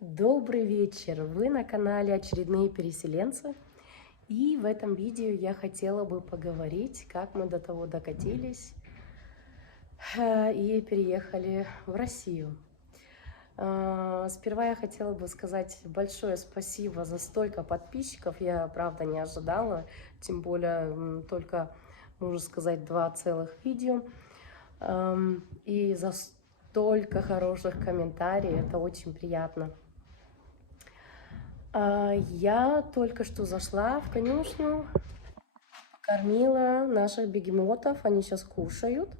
Добрый вечер! Вы на канале «Очередные переселенцы». И в этом видео я хотела бы поговорить, как мы до того докатились и переехали в Россию. Сперва я хотела бы сказать большое спасибо за столько подписчиков. Я, правда, не ожидала, тем более только, можно сказать, 2 целых видео. И за столько хороших комментариев. Это очень приятно. Я только что зашла в конюшню, кормила наших бегемотов, они сейчас кушают.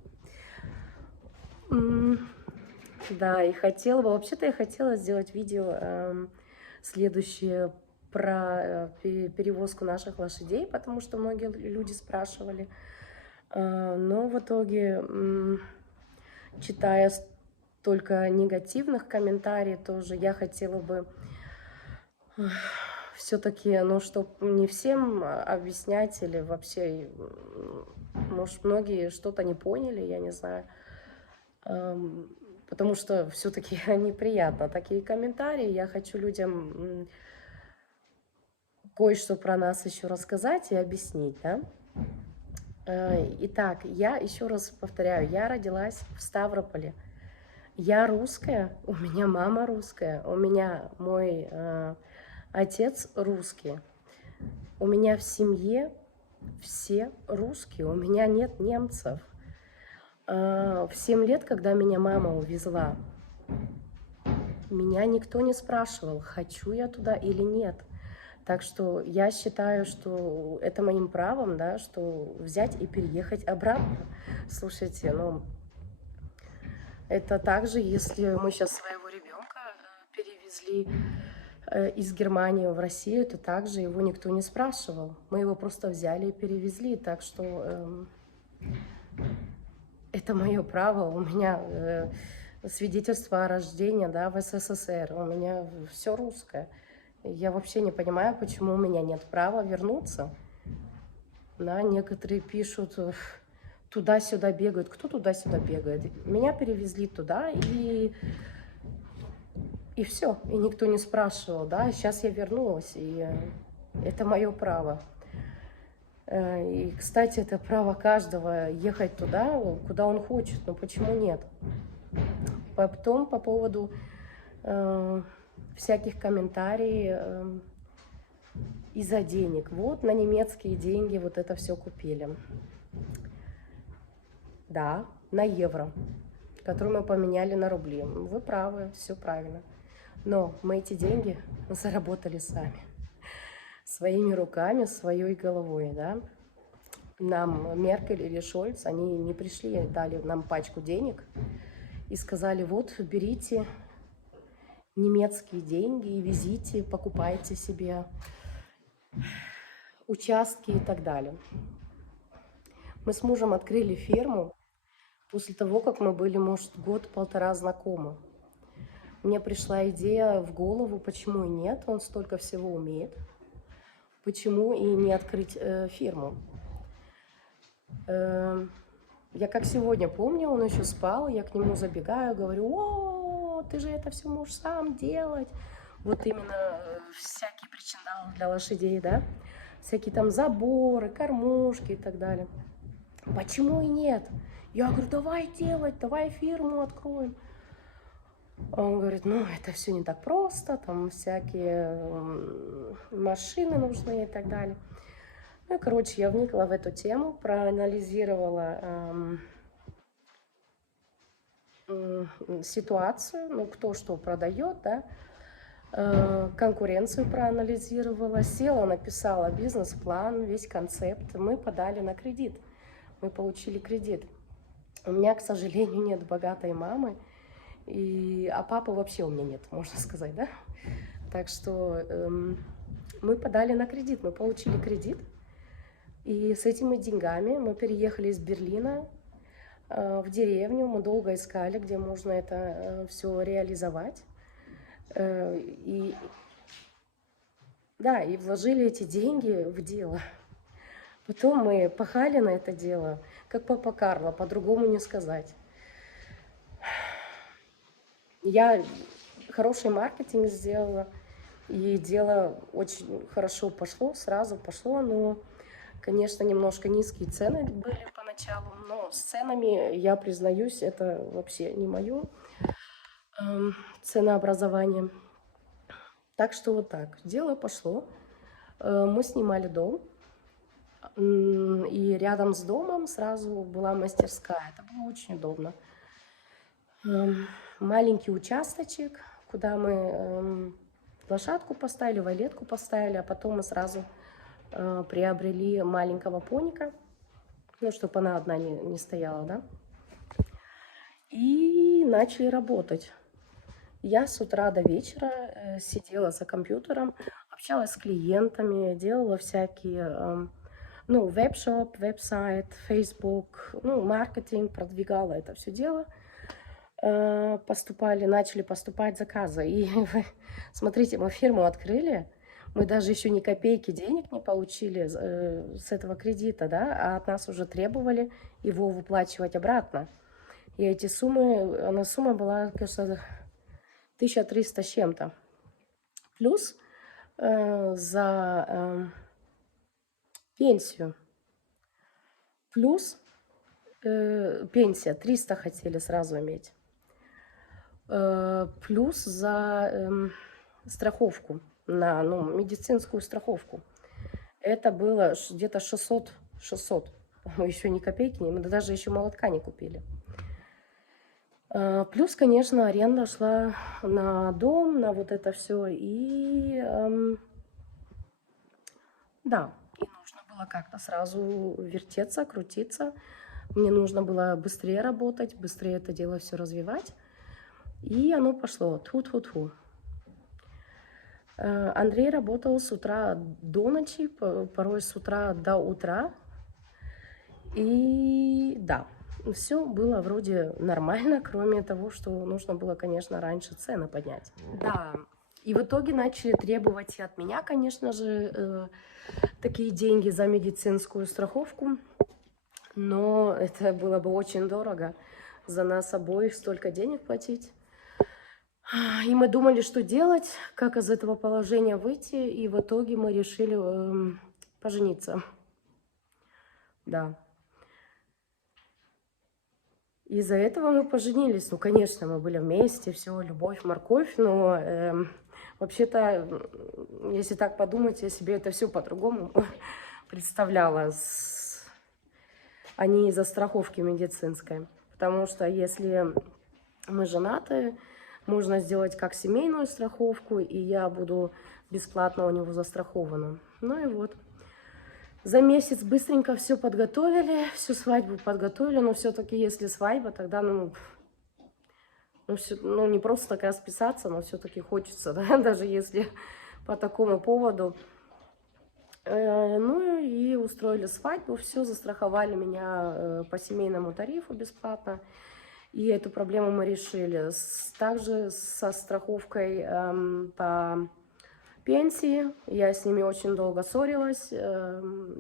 Да, и вообще-то я хотела сделать видео следующее про перевозку наших лошадей, потому что многие люди спрашивали. Но в итоге, читая столько негативных комментариев тоже, я хотела бы все-таки, ну, чтобы не всем объяснять или вообще, может, многие что-то не поняли, я не знаю, потому что все-таки неприятно такие комментарии. Я хочу людям кое-что про нас еще рассказать и объяснить, да. Итак, я еще раз повторяю, я родилась в Ставрополе. Я русская, у меня мама русская, у меня мой отец русский. У меня в семье все русские, у меня нет немцев. В 7 лет, когда меня мама увезла, меня никто не спрашивал, хочу я туда или нет. Так что я считаю, что это моим правом, да, что взять и переехать обратно. Слушайте, ну, это также, если мы сейчас своего ребенка перевезли из Германии в Россию, то также его никто не спрашивал. Мы его просто взяли и перевезли. Так что это мое право. У меня свидетельство о рождении, да, в СССР. У меня все русское. Я вообще не понимаю, почему у меня нет права вернуться. Да, некоторые пишут, туда-сюда бегают. Кто туда-сюда бегает? Меня перевезли туда, и все. И никто не спрашивал, да. Сейчас я вернулась, и это мое право. И, кстати, это право каждого ехать туда, куда он хочет. Но почему нет? Потом по поводу всяких комментариев из-за денег. Вот на немецкие деньги вот это все купили. Да, на евро, которые мы поменяли на рубли. Вы правы, все правильно. Но мы эти деньги заработали сами. Своими руками, своей головой, да. Нам Меркель или Шольц, они не пришли, дали нам пачку денег и сказали, вот, берите немецкие деньги и везите, покупайте себе участки и так далее. Мы с мужем открыли ферму после того, как мы были, может, год-полтора знакомы. Мне пришла идея в голову, почему и нет, он столько всего умеет, почему и не открыть фирму. Я как сегодня помню, он еще спал, я к нему забегаю, говорю, о, ты же это все можешь сам делать. Вот именно всякие причиндалы для лошадей, да, всякие там заборы, кормушки и так далее. Почему и нет? Я говорю, давай делать, давай фирму откроем. Он говорит, ну, это все не так просто, там всякие машины нужны и так далее. Ну и, короче, я вникла в эту тему, проанализировала ситуацию, ну, кто что продает, да, конкуренцию проанализировала, села, написала бизнес-план, весь концепт, мы подали на кредит, мы получили кредит. У меня, к сожалению, нет богатой мамы, а папы вообще у меня нет, можно сказать, да? Так что мы подали на кредит, мы получили кредит, и с этими деньгами мы переехали из Берлина в деревню, мы долго искали, где можно это все реализовать. Да, и вложили эти деньги в дело. Потом мы пахали на это дело, как папа Карло, по-другому не сказать. Я хороший маркетинг сделала, и дело очень хорошо пошло, сразу пошло, но, конечно, немножко низкие цены были поначалу, но с ценами, я признаюсь, это вообще не мое ценообразование. Так что вот так, дело пошло. Мы снимали дом, и рядом с домом сразу была мастерская. Это было очень удобно. Маленький участочек, куда мы лошадку поставили, валетку поставили, а потом мы сразу приобрели маленького поника, ну, чтобы она одна не стояла, да. И начали работать. Я с утра до вечера сидела за компьютером, общалась с клиентами, делала всякие, ну, веб-шоп, веб-сайт, Facebook, ну, маркетинг, продвигала это все дело. Начали поступать заказы. И смотрите, мы фирму открыли, мы даже еще ни копейки денег не получили с этого кредита, да, а от нас уже требовали его выплачивать обратно. И эти суммы, сумма была, кажется, 1300 с чем-то. Плюс за пенсию. Плюс пенсия, 300 хотели сразу иметь. Плюс за страховку, медицинскую страховку. Это было где-то 600. Мы еще ни копейки, мы даже еще молотка не купили. Плюс, конечно, аренда шла на дом, на вот это все. И да, и нужно было как-то сразу вертеться, крутиться. Мне нужно было быстрее работать, быстрее это дело все развивать. И оно пошло. Тьфу-тьфу-тьфу. Андрей работал с утра до ночи, порой с утра до утра. И да, все было вроде нормально, кроме того, что нужно было, конечно, раньше цены поднять. Да, и в итоге начали требовать и от меня, конечно же, такие деньги за медицинскую страховку. Но это было бы очень дорого за нас обоих столько денег платить. И мы думали, что делать, как из этого положения выйти, и в итоге мы решили пожениться. Да. Из-за этого мы поженились. Ну, конечно, мы были вместе, все, любовь, морковь, но вообще-то, если так подумать, я себе это все по-другому представляла, а не из-за страховки медицинской. Потому что если мы женаты, можно сделать как семейную страховку, и я буду бесплатно у него застрахована. Ну и вот. За месяц быстренько все подготовили, всю свадьбу подготовили, но все-таки если свадьба, тогда, не просто так расписаться, но все-таки хочется, да, даже если по такому поводу. Ну и устроили свадьбу, все, застраховали меня по семейному тарифу бесплатно. И эту проблему мы решили. Также со страховкой по пенсии. Я с ними очень долго ссорилась,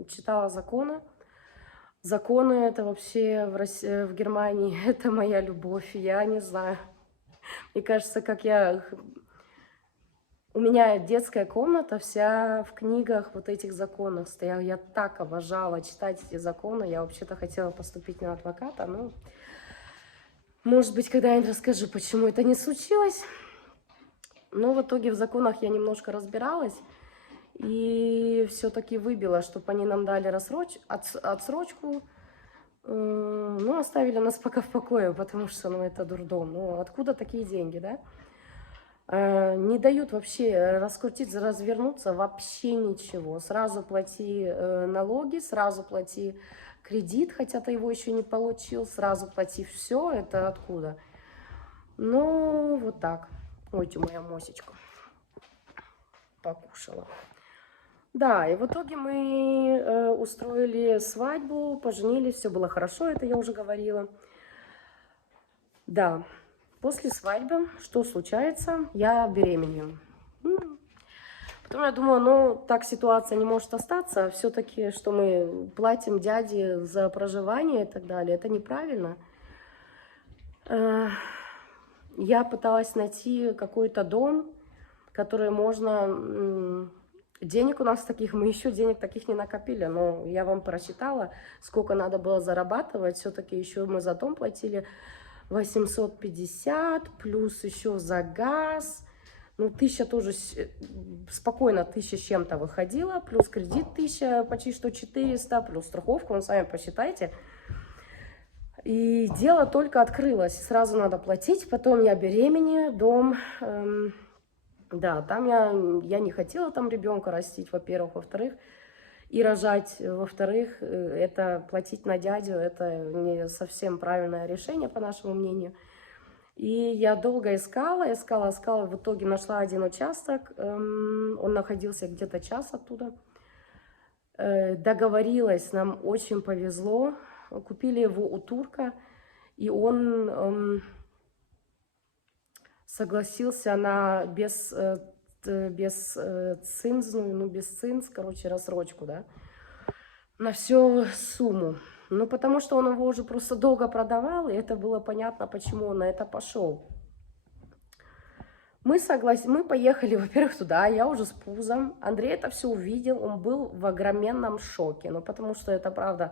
читала законы. Законы это вообще в Германии, это моя любовь. Я не знаю. Мне кажется, у меня детская комната вся в книгах вот этих законов стояла. Я так обожала читать эти законы. Я вообще-то хотела поступить на адвоката, но... Может быть, когда-нибудь расскажу, почему это не случилось. Но в итоге в законах я немножко разбиралась. И все-таки выбила, чтобы они нам дали отсрочку. Ну, оставили нас пока в покое, потому что, это дурдом. Ну, откуда такие деньги, да? Не дают вообще раскрутиться, развернуться, вообще ничего. Сразу плати налоги, сразу плати кредит, хотя ты его еще не получил, сразу плати все, это откуда? Ну, вот так. Ой, моя мосечка покушала. Да, и в итоге мы устроили свадьбу, поженились, все было хорошо, это я уже говорила. Да, после свадьбы что случается? Я беременею. Потом я думаю, так ситуация не может остаться. Все-таки, что мы платим дяде за проживание и так далее, это неправильно. Я пыталась найти какой-то дом, который можно... Денег у нас таких, мы еще денег таких не накопили, но я вам просчитала, сколько надо было зарабатывать. Все-таки еще мы за дом платили 850, плюс еще за газ. Ну, 1000 тоже спокойно, 1000 с чем-то выходила, плюс кредит 1000, почти что 400, плюс страховку, ну, сами посчитайте. И дело только открылось, сразу надо платить, потом я беременею, дом... Да, там я не хотела там ребенка растить, во-первых, во-вторых, и рожать, во-вторых, это платить на дядю, это не совсем правильное решение, по нашему мнению. И я долго искала, в итоге нашла один участок, он находился где-то час оттуда. Договорилась, нам очень повезло, купили его у турка, и он... согласился на бесцинзную, ну, без цинз, короче, рассрочку, да, на всю сумму. Ну, потому что он его уже просто долго продавал, и это было понятно, почему он на это пошел. Мы поехали, во-первых, туда, я уже с пузом. Андрей это все увидел, он был в огроменном шоке, ну, потому что это, правда,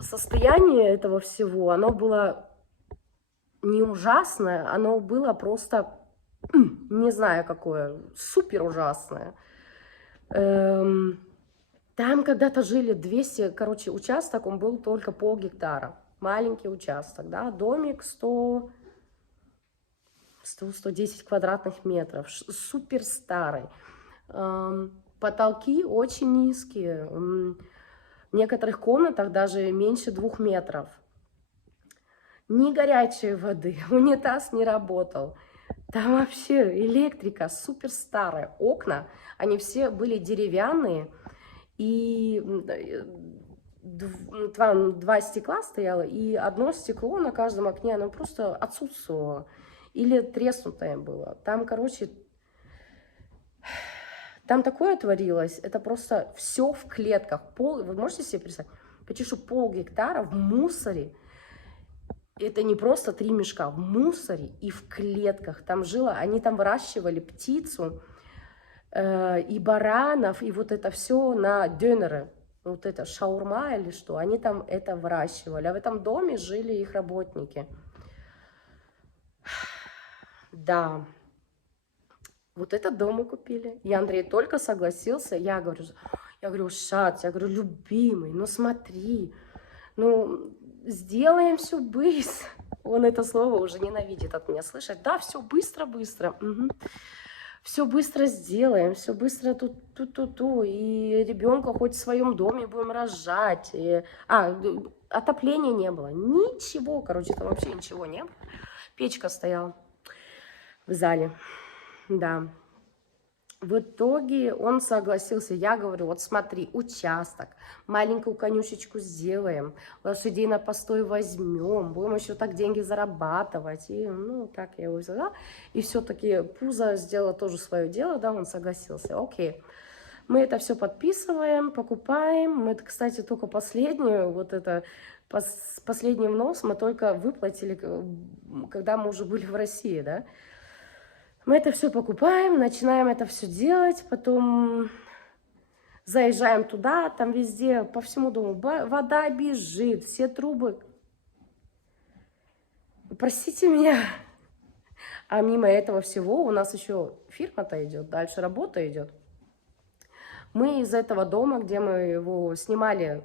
состояние этого всего, оно было... не ужасное, оно было просто, не знаю какое, супер ужасное. Там когда-то жили 200, короче, участок, он был только пол-гектара. Маленький участок, да, домик 100-110 квадратных метров, супер старый. Потолки очень низкие, в некоторых комнатах даже меньше 2 метров. Ни горячей воды, унитаз не работал. Там вообще электрика супер старая. Окна, они все были деревянные. И 2 стекла стояло, и одно стекло на каждом окне, оно просто отсутствовало. Или треснутое было. Там, короче, там такое творилось. Это просто все в клетках. Вы можете себе представить? Почти что пол-гектара в мусоре. Это не просто 3 мешка, в мусоре и в клетках. Там жило, они там выращивали птицу и баранов, и вот это все на дёнеры. Вот это шаурма или что, они там это выращивали. А в этом доме жили их работники. Да. Вот этот дом мы купили. И Андрей только согласился. Я говорю, Шац, я говорю, любимый, ну смотри, ну... сделаем все быстро. Он это слово уже ненавидит от меня слышать. Да, все быстро-быстро. Угу. Все быстро сделаем, все быстро тут. И ребенка хоть в своем доме будем рожать. Отопления не было. Ничего, короче, там вообще ничего не было. Печка стояла в зале. Да. В итоге он согласился. Я говорю, вот смотри, участок, маленькую конюшечку сделаем, лошадей на постой возьмем, будем еще так деньги зарабатывать. И, ну, так я его взяла. И все-таки Пузо сделала тоже свое дело, да, он согласился. Окей. Мы это все подписываем, покупаем. Мы, кстати, только последнюю, вот это, последний внос мы только выплатили, когда мы уже были в России, да. Мы это все покупаем, начинаем это все делать, потом заезжаем туда, там везде, по всему дому вода бежит, все трубы. Простите меня. А мимо этого всего у нас еще фирма-то идет, дальше работа идет. Мы из этого дома, где мы его снимали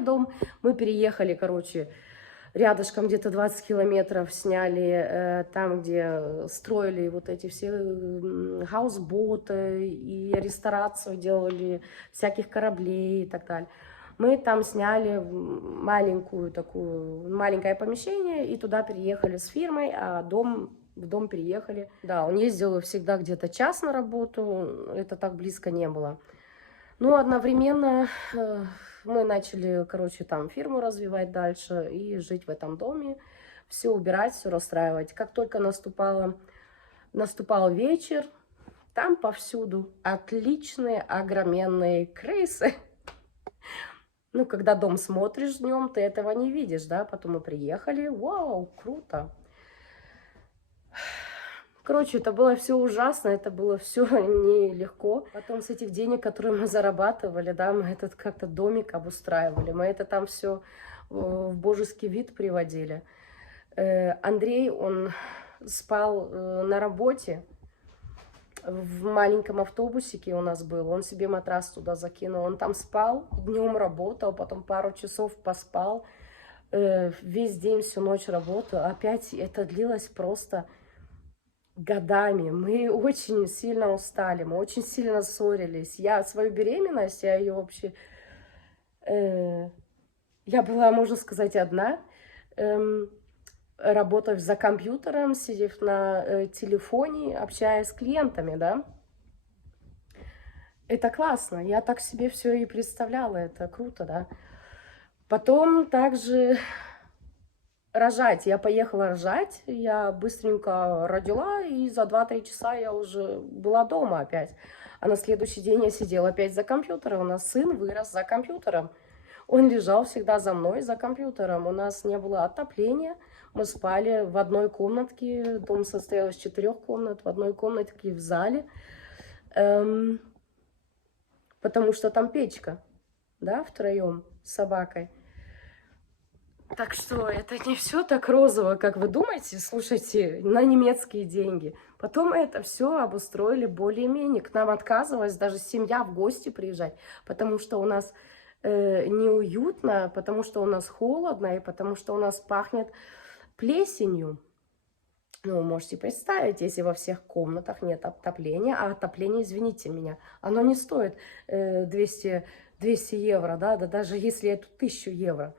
дом, мы переехали, короче, рядышком где-то 20 километров сняли, там, где строили вот эти все хаусботы и ресторацию делали, всяких кораблей и так далее. Мы там сняли маленькое помещение и туда переехали с фирмой, а в дом переехали. Да, он ездил всегда где-то час на работу, это так близко не было. Ну, одновременно... мы начали, короче, там фирму развивать дальше и жить в этом доме, все убирать, все расстраивать. Как только наступал вечер, там повсюду отличные, огроменные крысы. Ну, когда дом смотришь днем, ты этого не видишь, да? Потом мы приехали, вау, круто. Короче, это было все ужасно, это было все нелегко. Потом с этих денег, которые мы зарабатывали, да, мы этот как-то домик обустраивали, мы это там все в божеский вид приводили. Андрей, он спал на работе, в маленьком автобусике у нас был, он себе матрас туда закинул, он там спал, днем работал, потом пару часов поспал, весь день, всю ночь работал. Опять это длилось просто годами. Мы очень сильно устали, мы очень сильно ссорились. Я свою беременность, я ее вообще... я была, можно сказать, одна. Работав за компьютером, сидев на телефоне, общаясь с клиентами, да. Это классно, я так себе все и представляла, это круто, да. Потом также рожать, я поехала рожать, я быстренько родила, и за 2-3 часа я уже была дома опять. А на следующий день я сидела опять за компьютером, у нас сын вырос за компьютером. Он лежал всегда за мной, за компьютером. У нас не было отопления. Мы спали в одной комнатке. Дом состоял из 4 комнат. В одной комнатке в зале. Потому что там печка. Да, втроем с собакой. Так что это не все так розово, как вы думаете. Слушайте, на немецкие деньги. Потом это все обустроили более-менее. К нам отказывалась даже семья в гости приезжать. Потому что у нас... неуютно, потому что у нас холодно и потому что у нас пахнет плесенью. Ну, вы можете представить, если во всех комнатах нет отопления, а отопление, извините меня, оно не стоит 200 евро, да, даже если это 1000 евро.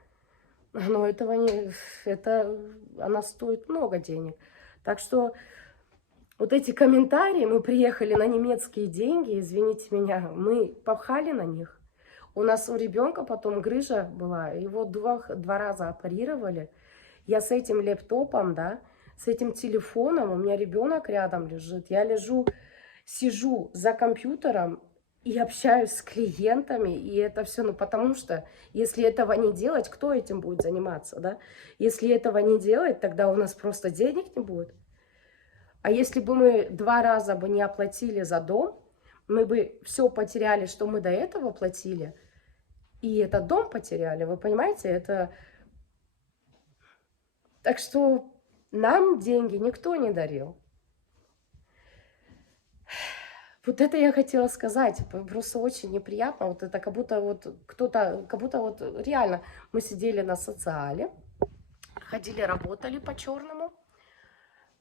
Но этого не... она стоит много денег. Так что вот эти комментарии, мы приехали на немецкие деньги, извините меня, мы попхали на них. У нас у ребенка потом грыжа была, его два раза оперировали. Я с этим лэптопом, да, с этим телефоном, у меня ребенок рядом лежит. Я сижу за компьютером и общаюсь с клиентами, и это все, ну, потому что, если этого не делать, кто этим будет заниматься, да? Если этого не делать, тогда у нас просто денег не будет. А если бы мы 2 раза бы не оплатили за дом, мы бы все потеряли, что мы до этого платили, и этот дом потеряли, вы понимаете, это... Так что нам деньги никто не дарил. Вот это я хотела сказать, просто очень неприятно, вот это как будто вот кто-то, как будто вот реально мы сидели на социале, ходили, работали по-черному,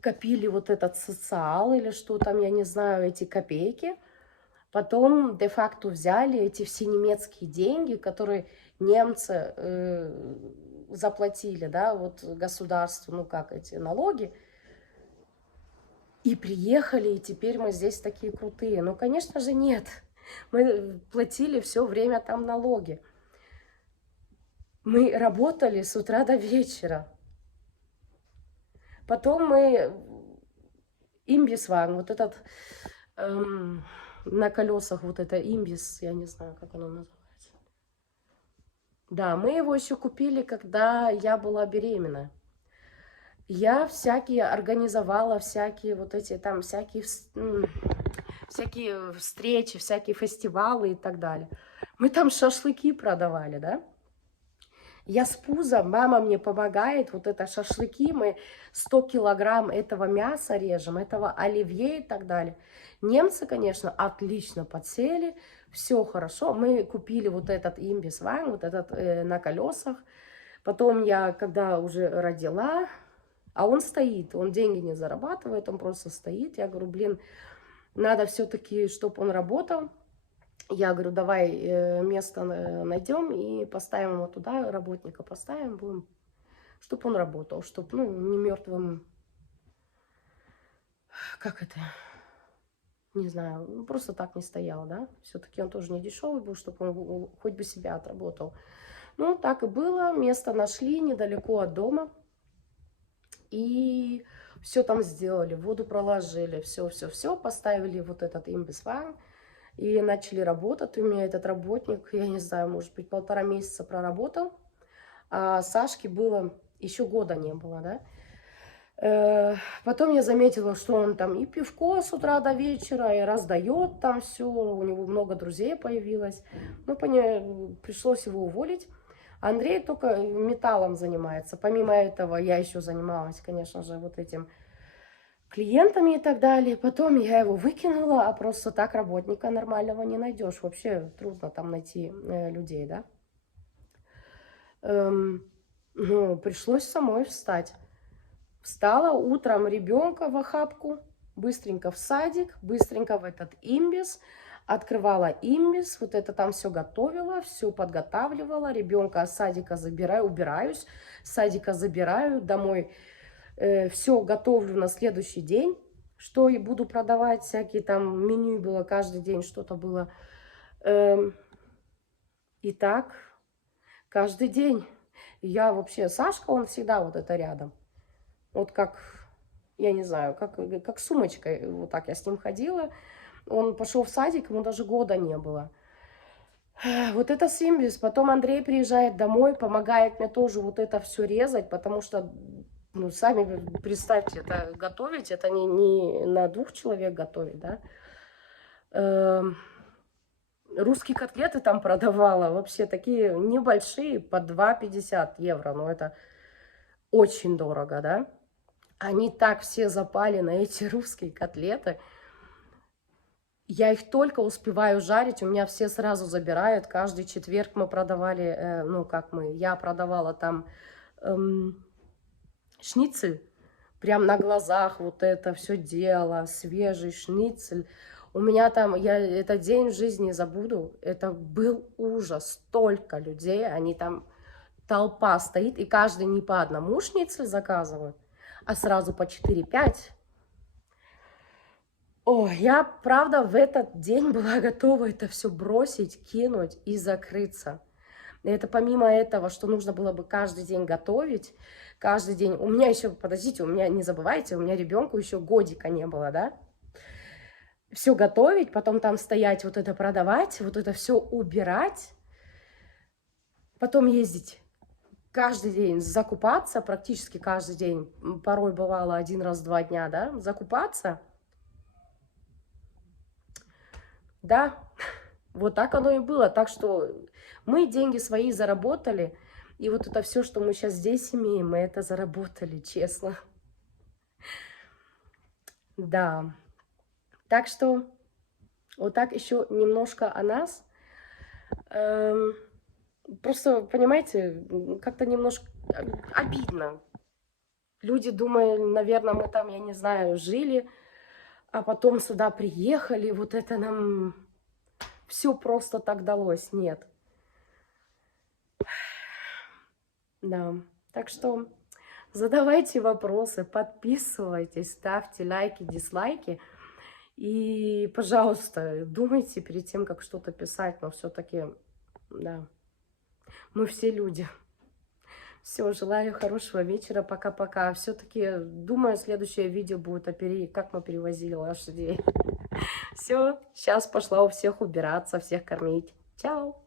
копили вот этот социал или что там, я не знаю, эти копейки, потом де-факто взяли эти все немецкие деньги, которые немцы заплатили, да, вот государству, ну как эти налоги, и приехали, и теперь мы здесь такие крутые. Ну, конечно же, нет. Мы платили все время там налоги. Мы работали с утра до вечера. Потом мы имбисваген, вот этот на колесах, вот это имбис, я не знаю, как оно называется. Да, мы его еще купили, когда я была беременна. Я всякие организовала, всякие вот эти там, всякие встречи, всякие фестивали и так далее. Мы там шашлыки продавали, да? Я с пузом, мама мне помогает, вот это шашлыки, мы 100 килограмм этого мяса режем, этого оливье и так далее. Немцы, конечно, отлично подсели, все хорошо. Мы купили вот этот имбисваген, вот этот на колесах. Потом я, когда уже родила, а он стоит, он деньги не зарабатывает, он просто стоит. Я говорю, блин, надо все-таки, чтобы он работал. Я говорю, давай место найдем и поставим его туда, работника поставим, будем, чтобы он работал, чтобы, ну, не мертвым, как это, не знаю, ну, просто так не стоял, да. Все-таки он тоже не дешевый был, чтобы он хоть бы себя отработал. Ну, так и было, место нашли недалеко от дома. И все там сделали, воду проложили, все, поставили вот этот имбисваген и начали работать. У меня этот работник, я не знаю, может быть, 1,5 месяца проработал, а Сашке было, еще года не было, да. Потом я заметила, что он там и пивко с утра до вечера, и раздает там все, у него много друзей появилось. Ну, пришлось его уволить. Андрей только металлом занимается. Помимо этого, я еще занималась, конечно же, вот этим клиентами и так далее. Потом я его выкинула, а просто так работника нормального не найдешь. Вообще трудно там найти людей, да. Ну, пришлось самой встать. Встала утром ребенка в охапку, быстренько в садик, быстренько в этот имбис, открывала имбис, вот это там все готовила, все подготавливала, ребенка с садика забираю, убираюсь, с садика забираю, домой все готовлю на следующий день, что и буду продавать, всякие там меню было, каждый день что-то было. И так, каждый день. Я вообще, Сашка, он всегда вот это рядом. Вот как, я не знаю, как сумочкой, вот так я с ним ходила. Он пошел в садик, ему даже года не было. Вот это симбис. Потом Андрей приезжает домой, помогает мне тоже вот это все резать, потому что, ну, сами представьте, это готовить, это не на 2 человек готовить, да. Русские котлеты там продавала, вообще такие небольшие, по 2,50 евро, но это очень дорого, да. Они так все запали на эти русские котлеты. Я их только успеваю жарить, у меня все сразу забирают. Каждый четверг мы продавали, я продавала там шницель. Прям на глазах вот это все делала, свежий шницель. У меня там, я этот день в жизни не забуду, это был ужас. Столько людей, они там, толпа стоит, и каждый не по одному шницель заказывает, а сразу по 4-5. О, я, правда, в этот день была готова это все бросить, кинуть и закрыться. И это помимо этого, что нужно было бы каждый день готовить, каждый день. У меня еще, подождите, у меня, не забывайте, у меня ребенку еще годика не было, да? Все готовить, потом там стоять, вот это продавать, вот это все убирать, потом ездить каждый день закупаться, практически каждый день, порой бывало 1 раз в 2 дня, да, закупаться. Да, вот так оно и было. Так что мы деньги свои заработали, и вот это все, что мы сейчас здесь имеем, мы это заработали, честно. Да. Так что вот так еще немножко о нас. Просто, понимаете, как-то немножко обидно. Люди думают, наверное, мы там, я не знаю, жили, а потом сюда приехали, вот это нам все просто так далось. Нет. Да. Так что задавайте вопросы, подписывайтесь, ставьте лайки, дизлайки. И, пожалуйста, думайте перед тем, как что-то писать, но все-таки, да, мы все люди. Все, желаю хорошего вечера, пока-пока. Все-таки, думаю, следующее видео будет как мы перевозили лошадей. Все, сейчас пошла у всех убираться, всех кормить. Чао!